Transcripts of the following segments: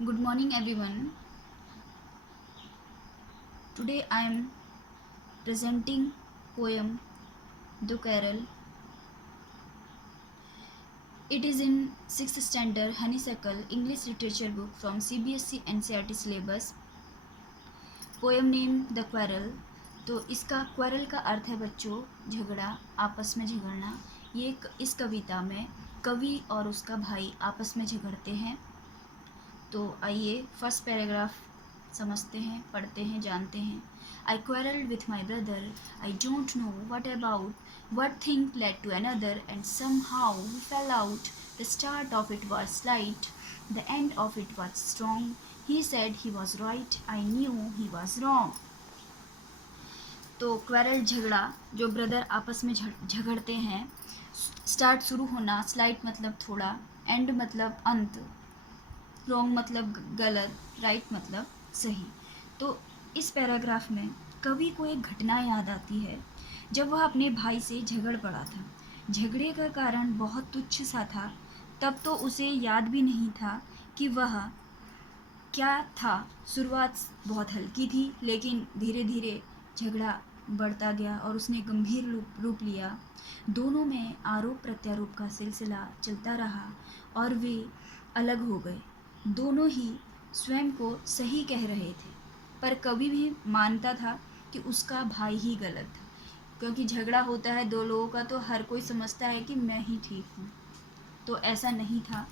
Good morning, everyone. Today I am presenting poem The Carol. It is in 6th standard Honeysuckle English literature book from CBSE NCERT syllabus. Poem name The Quarrel. तो इसका quarrel का अर्थ है बच्चों झगड़ा, आपस में झगड़ना। ये इस कविता में कवि और उसका भाई आपस में झगड़ते हैं। तो आइए फर्स्ट पैराग्राफ समझते हैं, पढ़ते हैं, जानते हैं। I quarreled with my brother. I don't know what about. One thing led to another, and somehow we fell out. The start of it was slight. The end of it was strong. He said he was right. I knew he was wrong. तो quarrel झगड़ा, जो brother आपस में झगड़ते हैं। Start शुरू होना, slight मतलब थोड़ा, एंड मतलब अंत, रॉन्ग मतलब गलत, राइट मतलब सही। तो इस पैराग्राफ में कवि को एक घटना याद आती है जब वह अपने भाई से झगड़ पड़ा था। झगड़े का कारण बहुत तुच्छ सा था। तब तो उसे याद भी नहीं था कि वह क्या था। शुरुआत बहुत हल्की थी, लेकिन धीरे धीरे झगड़ा बढ़ता गया और उसने गंभीर रूप लिया। दोनों में आरोप प्रत्यारोप का सिलसिला चलता रहा और वे अलग हो गए। दोनों ही स्वयं को सही कह रहे थे, पर कवि भी मानता था कि उसका भाई ही गलत था। क्योंकि झगड़ा होता है दो लोगों का तो हर कोई समझता है कि मैं ही ठीक हूँ, तो ऐसा नहीं था।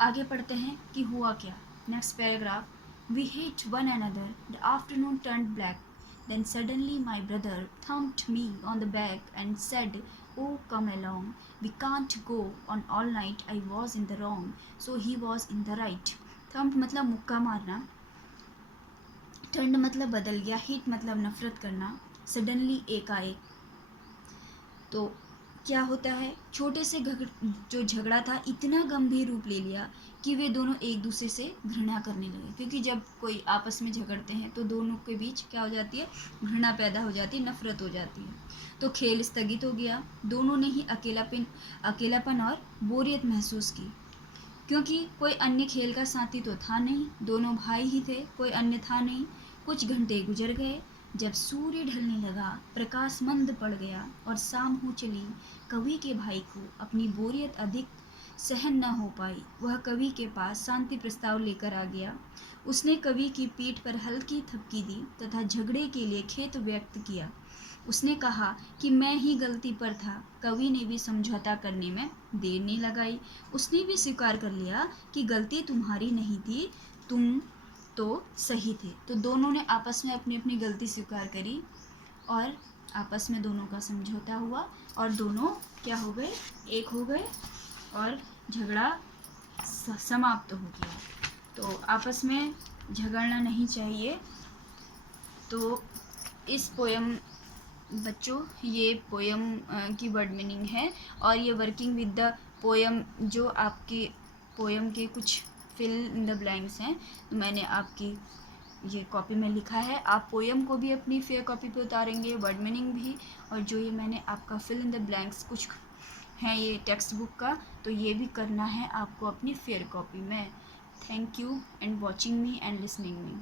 आगे पढ़ते हैं कि हुआ क्या। Next paragraph. We hate one another. The afternoon turned black. Then suddenly my brother thumped me on the back and said, "Oh, come along. We can't go on all night. I was in the wrong, so he was in the right." Thump मतलब मुक्का मारना, turn मतलब बदल गया, hit मतलब नफरत करना, suddenly एकाएक। तो क्या होता है, छोटे से जो झगड़ा था इतना गंभीर रूप ले लिया कि वे दोनों एक दूसरे से घृणा करने लगे। क्योंकि जब कोई आपस में झगड़ते हैं तो दोनों के बीच क्या हो जाती है, घृणा पैदा हो जाती है, नफरत हो जाती है। तो खेल स्थगित हो गया। दोनों ने ही अकेलापन और बोरियत महसूस की, क्योंकि कोई अन्य खेल का साथी तो था नहीं। दोनों भाई ही थे, कोई अन्य था नहीं। कुछ घंटे गुजर गए। जब सूर्य ढलने लगा, प्रकाश मंद पड़ गया और शाम हो चली। कवि के भाई को अपनी बोरियत अधिक सहन न हो पाई। वह कवि के पास शांति प्रस्ताव लेकर आ गया। उसने कवि की पीठ पर हल्की थपकी दी तथा झगड़े के लिए खेद व्यक्त किया। उसने कहा कि मैं ही गलती पर था। कवि ने भी समझौता करने में देर नहीं लगाई। उसने भी स्वीकार कर लिया कि गलती तुम्हारी नहीं थी, तुम तो सही थे। तो दोनों ने आपस में अपनी अपनी गलती स्वीकार करी और आपस में दोनों का समझौता हुआ और दोनों क्या हो गए, एक हो गए और झगड़ा समाप्त हो गया। तो आपस में झगड़ना नहीं चाहिए। तो इस पोयम बच्चों, ये पोयम की वर्ड मीनिंग है और ये वर्किंग विद द पोयम, जो आपकी पोयम के कुछ फिल इन द ब्लैंक्स हैं, तो मैंने आपकी ये कॉपी में लिखा है। आप पोयम को भी अपनी फेयर कॉपी पे उतारेंगे, वर्ड मीनिंग भी, और जो ये मैंने आपका फिल इन द ब्लैंक्स कुछ हैं ये टेक्स्ट बुक का, तो ये भी करना है आपको अपनी फेयर कॉपी में। Thank you and watching me and listening me.